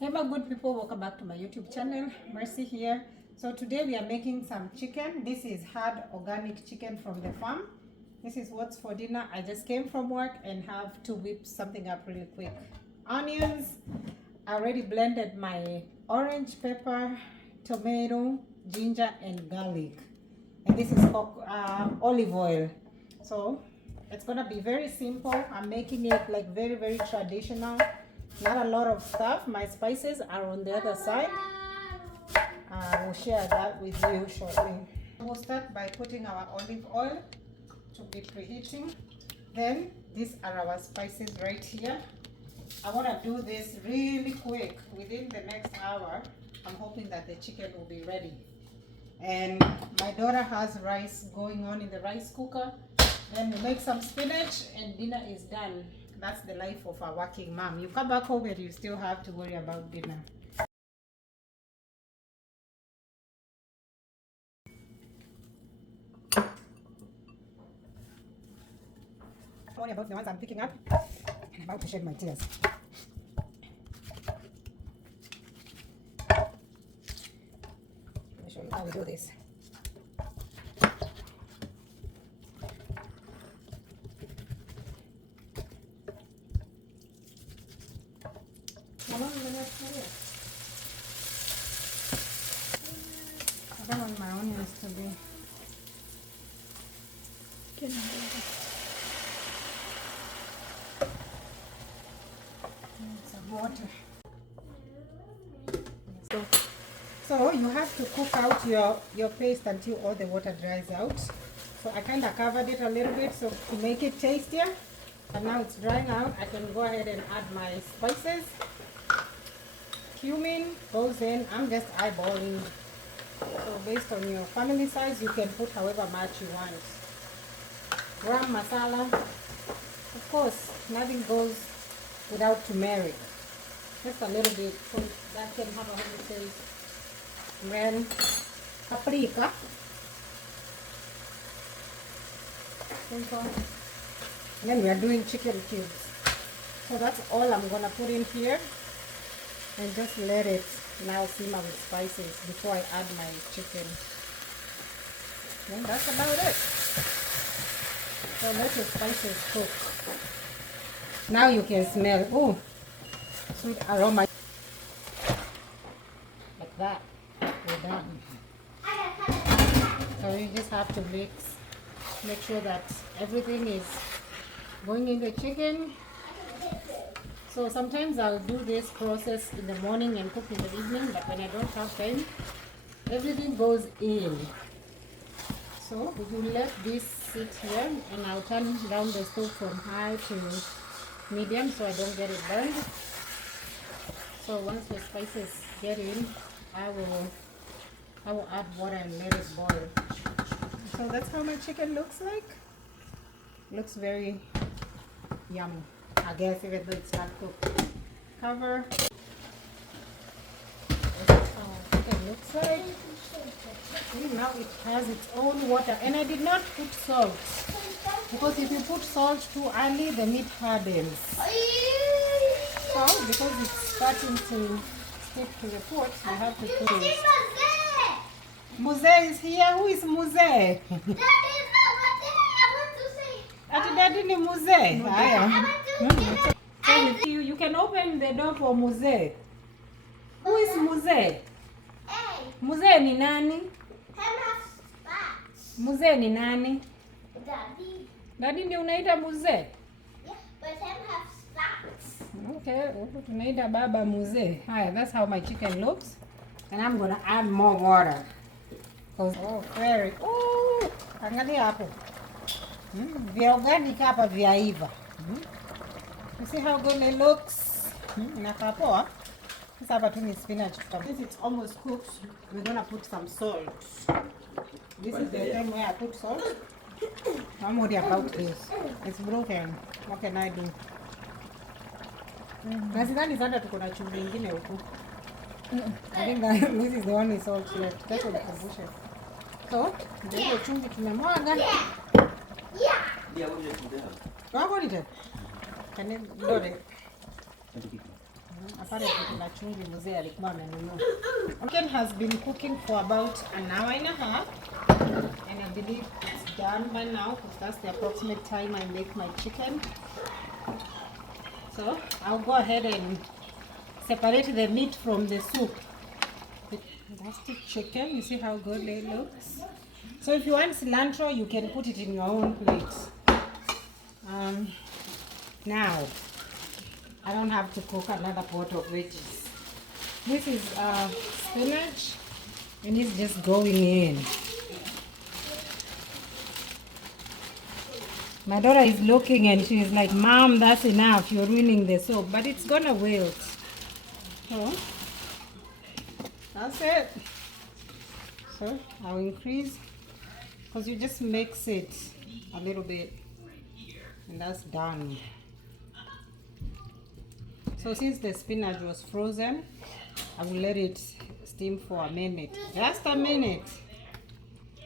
Hey my good people, welcome back to my YouTube channel. Mercy here. So today we are making some chicken. This is hard organic chicken from the farm. This is what's for dinner. I just came from work and have to whip something up really quick. Onions. I already blended my orange pepper, tomato, ginger and garlic. And this is olive oil. So it's gonna be very simple. I'm making it like very traditional. Not a lot of stuff. My spices are on the other side. I will share that with you shortly. We'll start by putting our olive oil to be preheating. Then these are our spices right here. I want to do this really quick. Within the next hour, I'm hoping that the chicken will be ready. And my daughter has rice going on in the rice cooker. Then we make some spinach and dinner is done. That's the life of a working mom. You come back home and you still have to worry about dinner. Worry about the ones I'm picking up. I'm about to shed my tears. Let me show you how we do this. I don't want my onions to be. Some water. So you have to cook out your paste until all the water dries out. So I kind of covered it a little bit so to make it tastier. And now it's drying out. I can go ahead and add my spices. Cumin goes in. I'm just eyeballing. So based on your family size, you can put however much you want. Gram masala. Of course, nothing goes without turmeric. Just a little bit so that can have a whole taste. Then paprika. Simple. And then we are doing chicken cubes. So that's all I'm gonna put in here. And just let it now simmer with spices before I add my chicken. And that's about it. So let the spices cook. Now you can smell, oh, sweet aroma. Like that. We're done. So you just have to make sure that everything is going in the chicken. So sometimes I'll do this process in the morning and cook in the evening, but when I don't have time, everything goes in. So you let this sit here and I'll turn down the stove from high to medium so I don't get it burned. So once the spices get in, I will add water and let it boil. So that's how my chicken looks like. Looks very yummy, I guess, even though it's not cooked. Cover. This is how it looks like. See, now it has its own water. And I did not put salt. Because if you put salt too early, the meat hardens. So, because it's starting to stick to the pot, you have to put it. Muze is here. Who is Muze? Daddy ni Muze. So you can open the door for Muze. Who is Muze? Muze ni nani? Muze ni nani? Daddy. Daddy ndio unaita Muze? Yeah, but him have spots. Okay, tunaita baba Muze. Hi, that's how my chicken looks. And I'm gonna add more water. Oh, very. Oh, angalia hapo. Vya organic hapa vyaiva. You see how good it looks? Inakaa poa. Sasa hapa tu ni spinach. Since it's almost cooked, we're gonna put some salt. This is the time where I put salt. I'm worried about this. It's broken. What can I do? Na sidhani sasa tuko na chumvi nyingine huku. I think that this is the only salt left. That's what the confusion. So, ndio chumvi tumemwaga. Wako nite? Can you load it? Apparently kuna chumvi mzee alikuwa amenunua. Chicken has been cooking for about an hour and a half, and I believe it's done by now because that's the approximate time I make my chicken. So I'll go ahead and separate the meat from the soup. That's the chicken. You see how good it looks? So if you want cilantro, you can put it in your own plate. Now, I don't have to cook another pot of veggies. This is spinach, and it's just going in. My daughter is looking and she's like, Mom, that's enough. You're ruining the soup. But it's gonna wilt. So, that's it. So, I'll increase, because you just mix it a little bit. And that's done. So since the spinach was frozen, I will let it steam for a minute. Just a minute.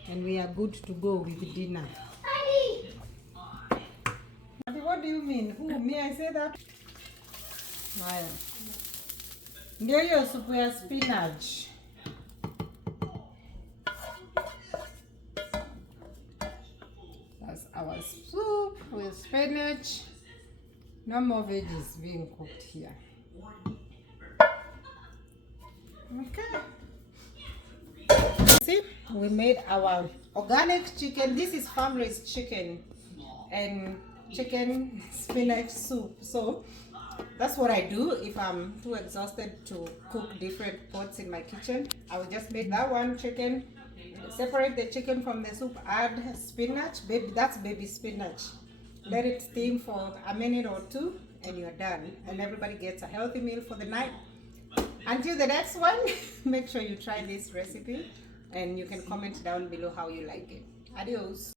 And we are good to go with dinner. What do you mean? Who? Me? I say that? Haya. Ndio hiyo supu ya spinach. That's our soup with spinach. No more veggies being cooked here. Okay. See, we made our organic chicken. This is farm-raised chicken and chicken spinach soup. So that's what I do if I'm too exhausted to cook different pots in my kitchen. I will just make that one chicken, separate the chicken from the soup, add spinach. That's baby spinach. Let it steam for a minute or two, and you're done. And everybody gets a healthy meal for the night. Until the next one, make sure you try this recipe, and you can comment down below how you like it. Adios.